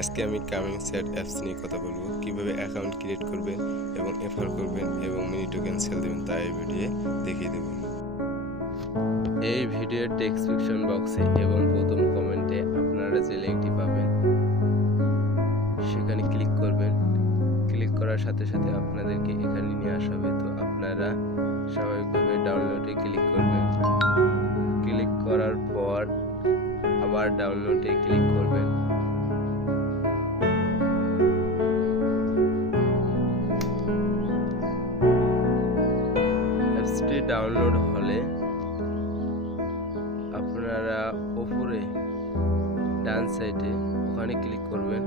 আজকে আমি coming chat apps নিয়ে কথা বলবো, কিভাবে অ্যাকাউন্ট ক্রিয়েট করবেন এবং রেফার করবেন এবং মিনি টোকেন সেল দেবেন তাই এই ভিডিও দেখিয়ে দেব। এই ভিডিওর ডেসক্রিপশন বক্সে এবং প্রথম কমেন্টে আপনারা যে লিঙ্কটি পাবেন সেখানে ক্লিক করবেন। ক্লিক করার সাথে সাথে আপনাদেরকে এখানে নিয়ে আসা হবে। তো আপনারা স্বাভাবিকভাবে ডাউনলোডে ক্লিক করবেন। ক্লিক করার পর আবার ডাউনলোডে ক্লিক করবেন। অ্যাপসটি ডাউনলোড হলে আপনারা উপরে ডান সাইডে ওখানে ক্লিক করবেন।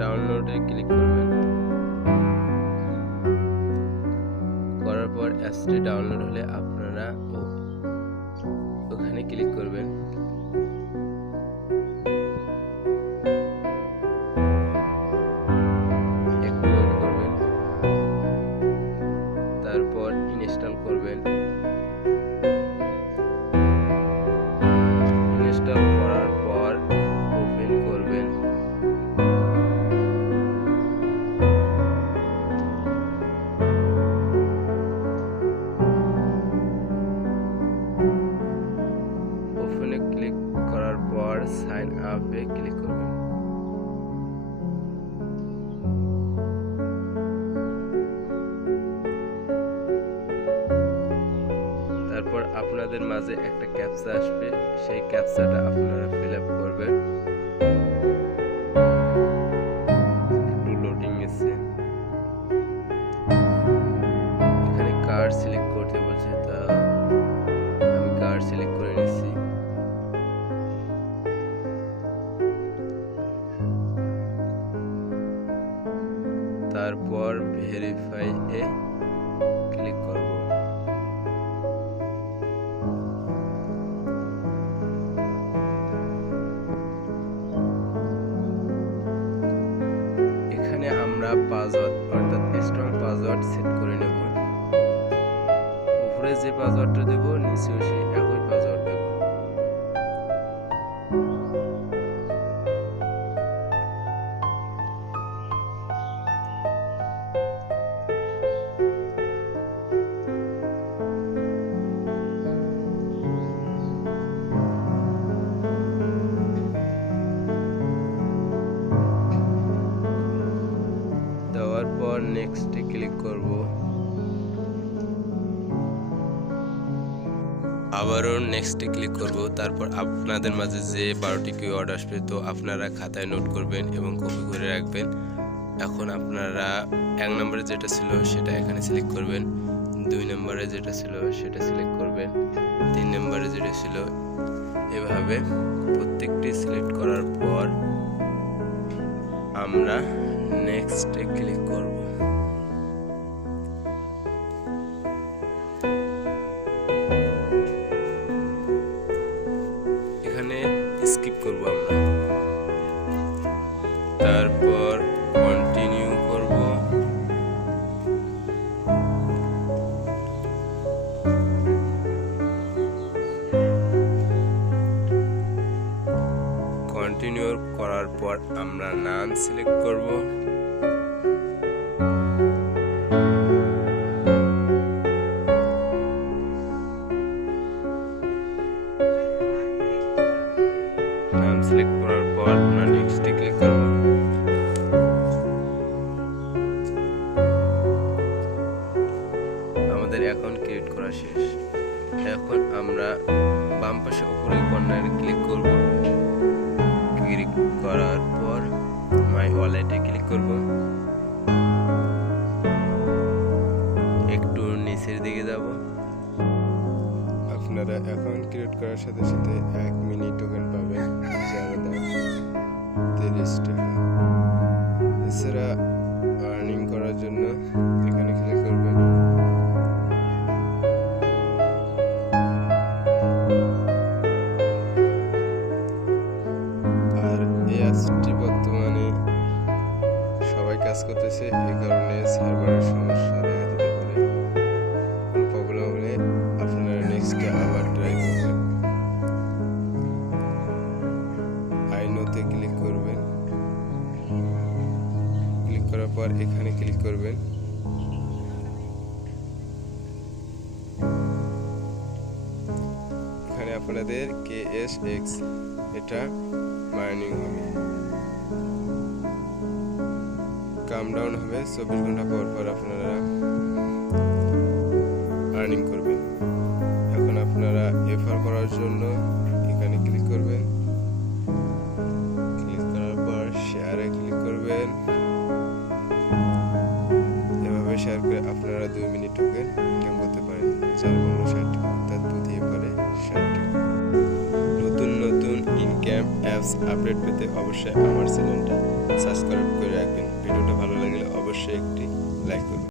ডাউনলোডে ক্লিক করবেন। করার পর অ্যাপসটি ডাউনলোড হলে আপনারা ওখানে ক্লিক করবেন। একটু ওয়েট করবেন, তারপর ইনস্টল করবেন। ইনস্টল করার পর ওপেন করবেন। ওপেনে ক্লিক করার পর সাইন আপে ক্লিক করবেন। তারপর আপনাদের মাঝে একটা ক্যাপচা আসবে, সেই ক্যাপচাটা আপনারা ফিল আপ করবেন। একটু লোডিং এসে এখানে কার্ড সিলেক্ট করতে বলছে, তা আমি কার্ড সিলেক্ট করে নিচ্ছি। তারপর ভেরিফাই এ ক্লিক করব। এখানে আমরা পাসওয়ার্ড অর্থাৎ স্ট্রং পাসওয়ার্ড সেট করে নেব। উপরে যে পাসওয়ার্ডটা দেব নিচেও সেই একই পাসওয়ার্ড দেব। দেওয়ার পর নেক্সটে ক্লিক করব। আবারও নেক্সটে ক্লিক করব। তারপর আপনাদের মাঝে যে 12টি কিওয়ার্ড আসবে, তো আপনারা খাতায় নোট করবেন এবং কপি করে রাখবেন। এখন আপনারা 1 নম্বরে যেটা ছিল সেটা এখানে সিলেক্ট করবেন, 2 নম্বরে যেটা ছিল সেটা সিলেক্ট করবেন, 3 নম্বরে যেটা ছিল, এভাবে প্রত্যেকটি সিলেক্ট করার পর আমরা নেক্সটে ক্লিক করব। এখানে স্কিপ করব আমরা। তারপর কন্টিনিউ করব। কন্টিনিউ করার পর আমরা নাম সিলেক্ট করব। নাম সিলেক্ট করার পর আমরা নেক্সটে ক্লিক করব। আমাদের অ্যাকাউন্ট ক্রিয়েট করা শেষ। এখন আমরা বাম পাশে উপরে কর্নারে ক্লিক করব। ক্লিক করার পর মাই ওয়ালেটে ক্লিক করব। একটু নিচের দিকে যাব। আপনারা অ্যাকাউন্ট ক্রিয়েট করার সাথে সাথে 1 মিনি টোকেন পাবেন, যার দাম 30 টাকা। এছাড়া আর্নিং করার জন্য এখানে ক্লিক করবেন। আর এই অ্যাপসটি বর্তমানে সবাই কাজ করতেছে। কারণে সার্ভারের সমস্যা দেখা দিতে পারে। কোনো প্রবলেম হলে আপনারা নেক্সটে আবার ট্রাই করবেন। আই নোতে ক্লিক করবেন। ক্লিক করার পর এখানে ক্লিক করবেন। এখানে আপনাদের KSX এটা মাইনিং হবে, কাম ডাউন হবে 24 ঘন্টা পর পর আপনারা আর্নিং করবেন। এখন আপনারা এফআর করার জন্য এখানে ক্লিক করবেন। ক্লিক করার পর শেয়ারে ক্লিক করবেন। এভাবে শেয়ার করে আপনারা 2 মিনিট টোকেন ইনকাম করতে পারেন, যার মূল্য 60 টাকা, অর্থাৎ প্রতি এফআরে 60 টাকা। নতুন নতুন ইনকাম অ্যাপস আপডেট পেতে অবশ্যই আমার চ্যানেলটা সাবস্ক্রাইব করে রাখবেন। ভিডিওটা ভালো লাগলে অবশ্যই একটি লাইক করবেন।